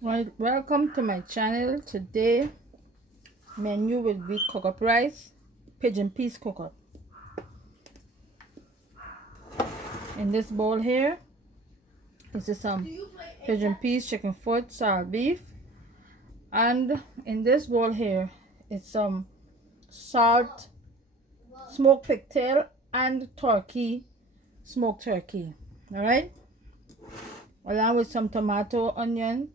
Right, welcome to my channel. Today menu will be Cookup rice, pigeon peas Cookup. In this bowl here, this is some pigeon peas, chicken foot, salt beef, and in this bowl here is some salt, smoked pigtail, and turkey, smoked turkey. All right, along with some tomato, onion,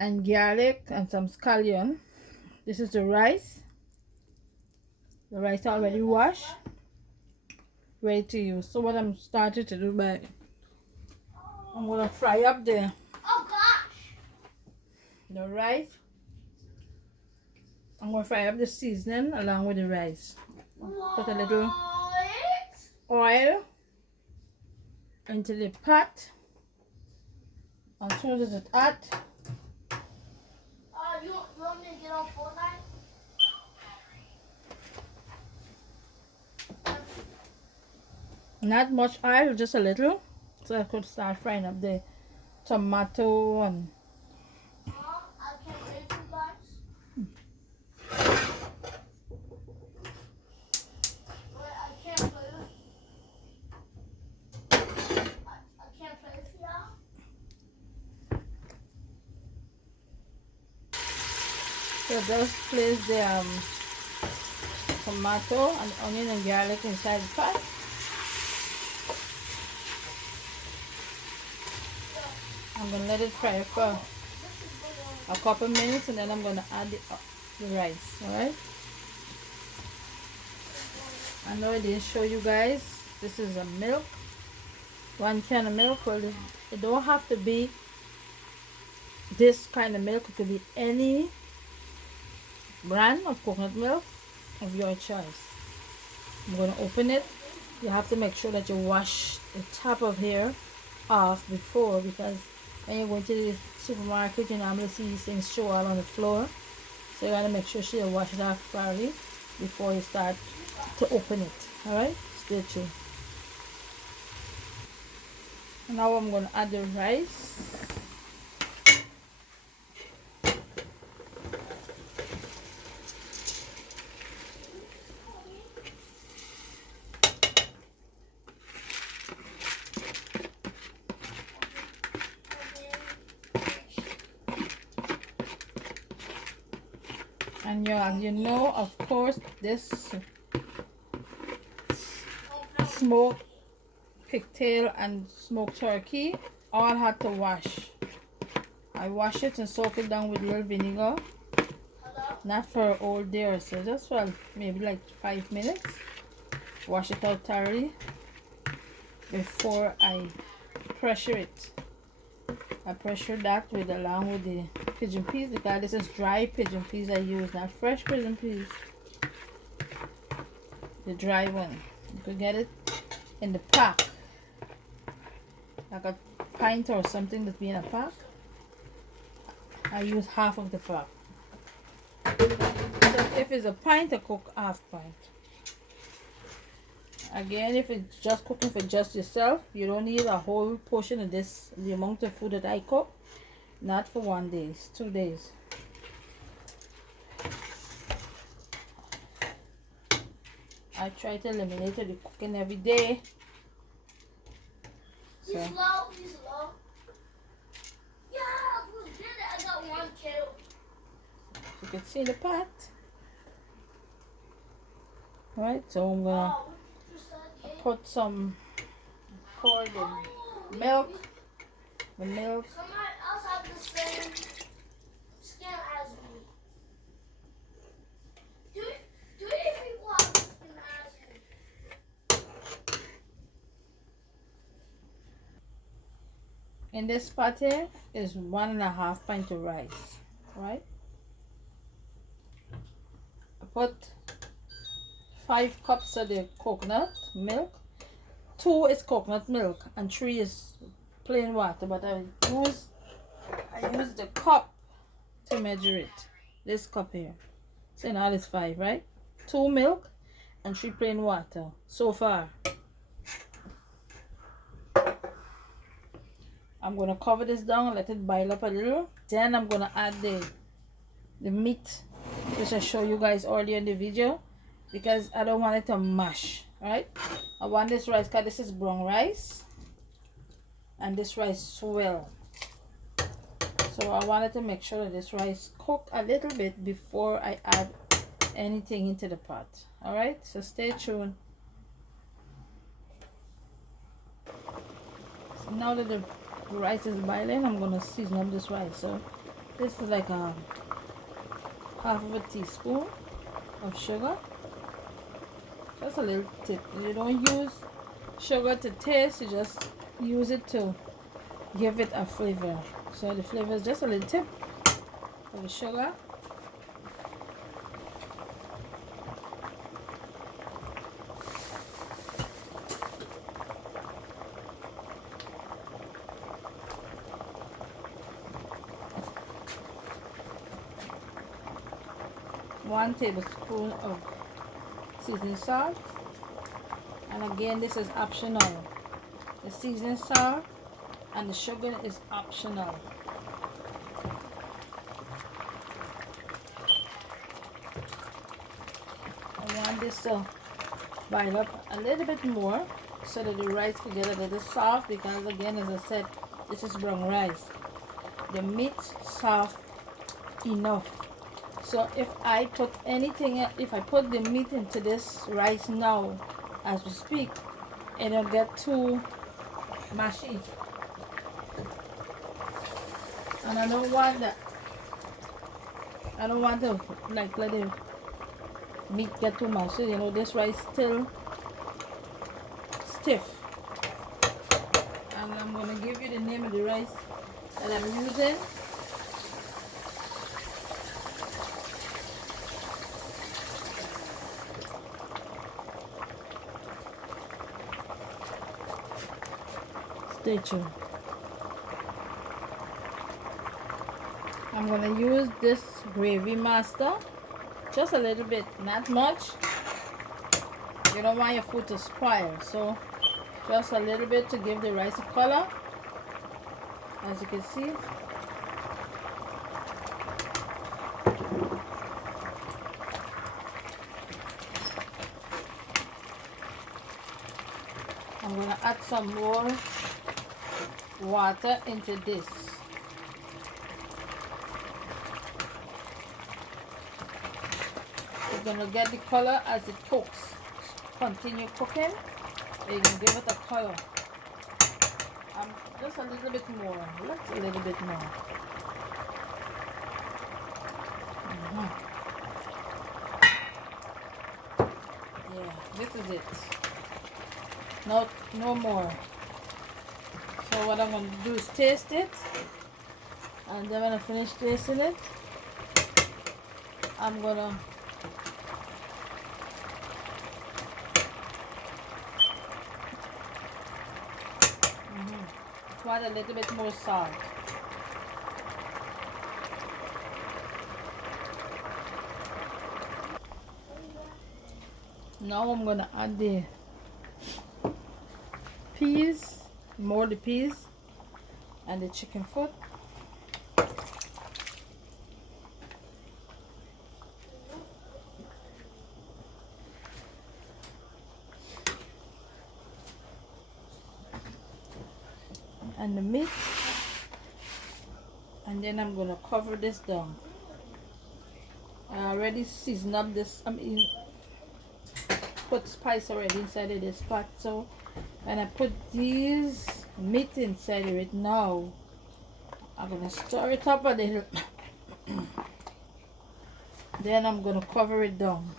and garlic, and some scallion. This is the rice. The rice already washed, ready to use. So what I'm starting to do, but I'm gonna fry up the rice. I'm gonna fry up the seasoning along with the rice. Put a little oil into the pot. As soon as it's hot, You want me to get on Fortnite? not much oil, just a little, so I could start frying up the tomato and Mom, I can't wait for you guys. Wait, I can't play with I can't play with y'all. so just place the tomato and onion and garlic inside the pot. I'm gonna let it fry for a couple minutes and then I'm gonna add the rice. All right, I know I didn't show you guys, this is a milk, 1 can of milk. Well, it don't have to be this kind of milk, it could be any brand of coconut milk of your choice. I'm going to open it. You have to make sure that you wash the top of here off before, because when you go to the supermarket you normally see these things show all on the floor, so you got to make sure you wash it off thoroughly before you start to open it. Alright, stay tuned. Now I'm going to add the rice. And you know, of course, this smoked pigtail and smoked turkey all had to wash. I wash it and soak it down with a little vinegar, not for a whole day or so, just for maybe like 5 minutes. Wash it out thoroughly before I pressure it. I pressure that with along with the pigeon peas, because this is dry pigeon peas I use, not fresh pigeon peas. The dry one. You could get it in the pack, like a pint or something that's being a pack. I use half of the pack. So if it's a pint, I cook half pint. Again, if it's just cooking for just yourself, you don't need a whole portion of this, the amount of food that I cook. Not for 1 day, 2 days. I try to eliminate the cooking every day. He's low, he's low. Yeah, who's did it? I got 1 kill. You can see the pot. Right, so I'm gonna put some, pour the milk. The milk. Somebody else have the same skin as me. Do people have the skin as me? In this pot here is 1.5 pint of rice. Right? I put 5 cups of the coconut milk. 2 is coconut milk and 3 is plain water, but I use the cup to measure it. This cup here. So in all it's 5, right? 2 milk and 3 plain water so far. I'm gonna cover this down and let it boil up a little. Then I'm gonna add the meat, which I show you guys earlier in the video, because I don't want it to mash. Right? I want this rice, because this is brown rice, and this rice swell. So I wanted to make sure that this rice cook a little bit before I add anything into the pot. All right, so stay tuned. So now that the rice is boiling, I'm gonna season up this rice. So this is like a half of a teaspoon of sugar. Just a little tip. You don't use sugar to taste, you just use it to give it a flavor. So the flavor is just a little tip of the sugar. One tablespoon of seasoning salt, and again this is optional. The seasoning salt and the sugar is optional. I want this to boil up a little bit more so that the rice can get a little soft, because again, as I said, this is brown rice. The meat soft enough. So if I put the meat into this rice now as we speak, it'll get too mushy. And I don't want that. I don't want to like let the meat get too mushy. You know, this rice still stiff. And I'm gonna give you the name of the rice that I'm using. Stay tuned. I'm gonna use this gravy master, just a little bit, not much. You don't want your food to spoil, so just a little bit to give the rice a color, as you can see. I'm gonna add some more water into this. You're gonna get the color as it cooks. Continue cooking, you can give it a color. Just a little bit more. Let's a little bit more. Yeah, this is it. No more. So what I'm going to do is taste it, and then when I finish tasting it, I'm going to add a little bit more salt. Now I'm going to add the peas, more the peas and the chicken foot. And the meat, and then I'm gonna cover this down. I already seasoned up this, put spice already inside of this pot. So when I put these meat inside of it now, I'm gonna stir it up a little. Then I'm gonna cover it down.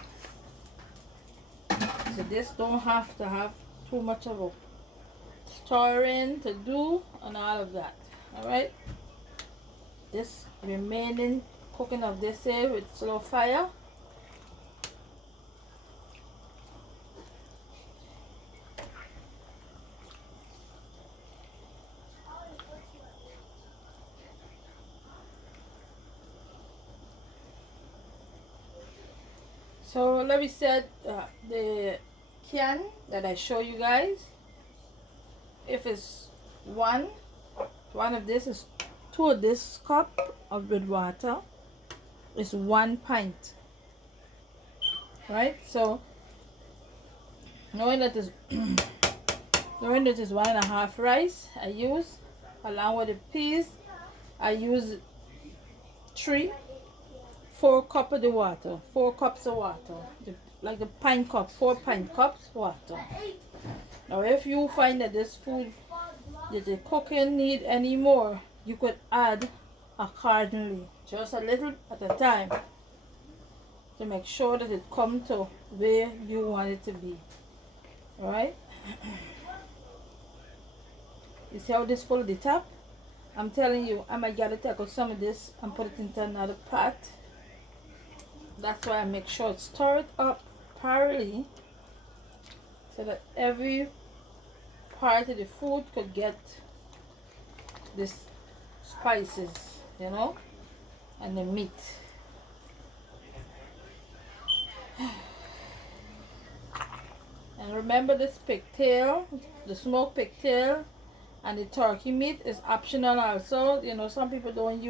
So this don't have to have too much of a stirring to do and all of that. All right, this remaining cooking of this here with slow fire. So let me set the can that I show you guys. If it's 1 one of this is 2 of this cup of with water is 1 pint, right? So knowing that is knowing that is 1.5 rice I use, along with the peas I use 4 cup of the water, 4 cups of water, like the pint cup, 4 pint cups water. Now if you find that this food that the cooking need any more, you could add accordingly, just a little at a time, to make sure that it come to where you want it to be. Alright? You see how this full of the top? I'm telling you, I might gotta take out some of this and put it into another pot. That's why I make sure to stir it up thoroughly, so that every part of the food could get this spices, you know, and the meat. And remember, this pigtail, the smoked pigtail and the turkey meat is optional also. You know, some people don't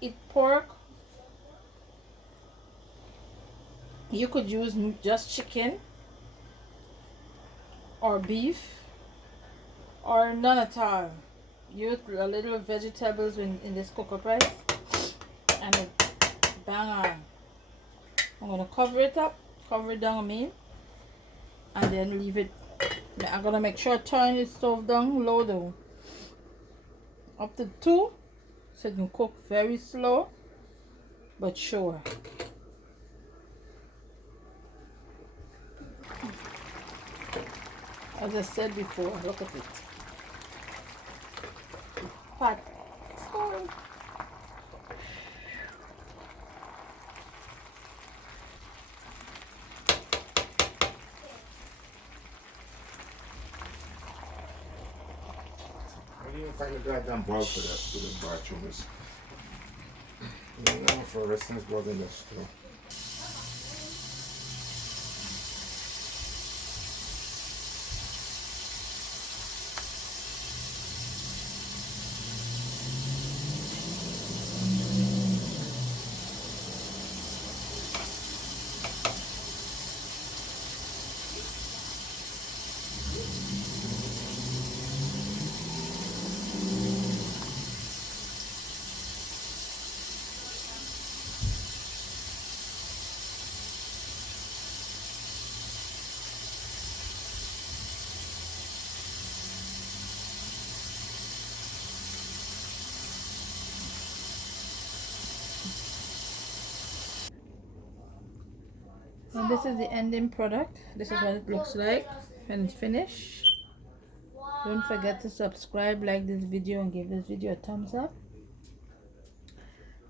eat pork. You could use just chicken or beef or none at all. Use a little vegetables in this Cookup rice and it bang on. I'm gonna cover it up, cover it down, and then leave it. I'm gonna make sure I turn the stove down low though, up to 2, so it can cook very slow but sure. As I said before, look at it. Pot. Sorry. I didn't find the goddamn ball for that to the bathrooms. No, for residence was in the store. And this is the ending product. This is what it looks like when it's finished. Don't forget to subscribe, like this video, and give this video a thumbs up.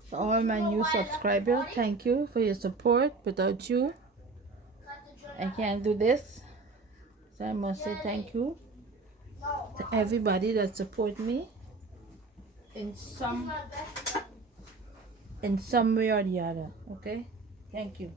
For all my new subscribers, thank you for your support. Without you, I can't do this. So I must say thank you to everybody that support me in some way or the other. Okay, thank you.